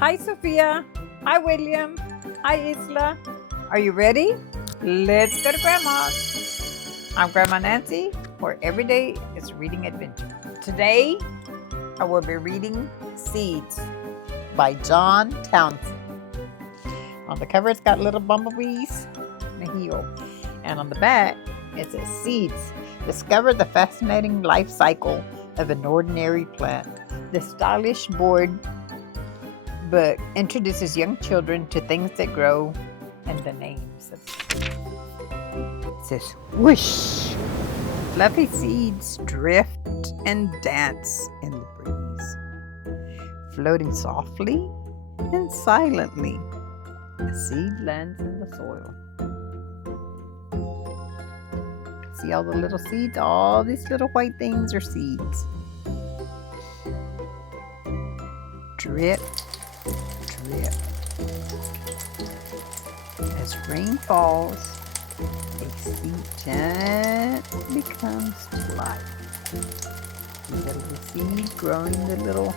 Hi, Sophia. Hi, William. Hi, Isla. Are you ready? Let's go to Grandma's. I'm Grandma Nancy, where every day is reading adventure. Today, I will be reading Seeds by John Townsend. On the cover, it's got little bumblebees and a heel. And on the back, it says Seeds. Discover the fascinating life cycle of an ordinary plant. The stylish board book introduces young children to things that grow and the names of seeds. It says, whoosh! Fluffy seeds drift and dance in the breeze, floating softly and silently. A seed lands in the soil. See all the little seeds? All these little white things are seeds. Drip, drip. As rain falls, a seed gently comes to life. The little seed growing, the little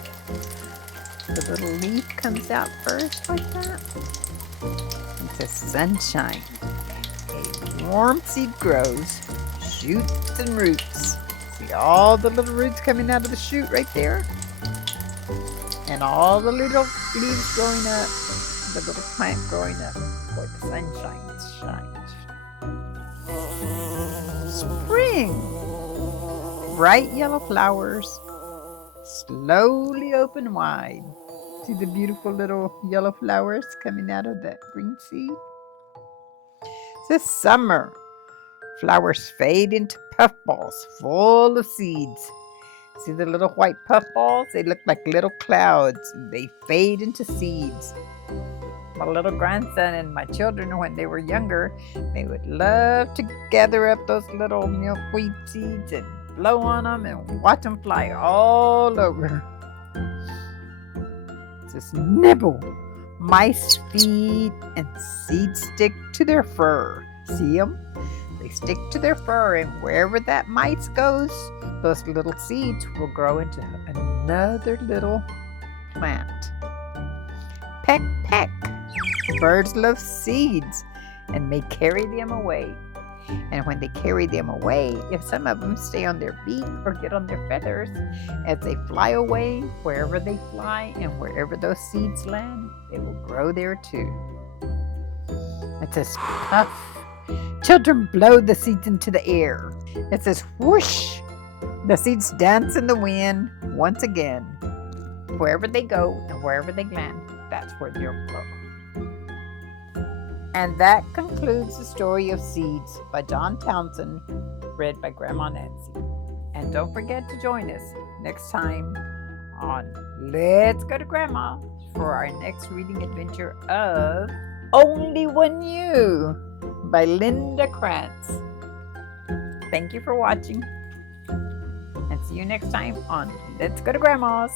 leaf comes out first like that. It says sunshine. A warm seed grows, shoots and roots. See all the little roots coming out of the shoot right there? And all the little leaves growing up, the little plant growing up where the sunshine shines. Spring! Bright yellow flowers slowly open wide. See the beautiful little yellow flowers coming out of that green seed? It's summer. Flowers fade into puffballs full of seeds. See the little white puffballs? They look like little clouds. They fade into seeds. My little grandson and my children, when they were younger, they would love to gather up those little milkweed seeds and blow on them and watch them fly all over. Just nibble. Mice feed and seeds stick to their fur. See them? They stick to their fur, and wherever that mice goes, those little seeds will grow into another little plant. Peck, peck. Birds love seeds and may carry them away. And when they carry them away, if some of them stay on their beak or get on their feathers, as they fly away, wherever they fly and wherever those seeds land, they will grow there too. It says puff. Children blow the seeds into the air. It says whoosh. The seeds dance in the wind once again. Wherever they go and wherever they land, that's where they'll grow. And that concludes the story of Seeds by John Townsend, read by Grandma Nancy. And don't forget to join us next time on Let's Go to Grandma for our next reading adventure of Only One You by Linda Krantz. Thank you for watching, and see you next time on Let's Go to Grandma's.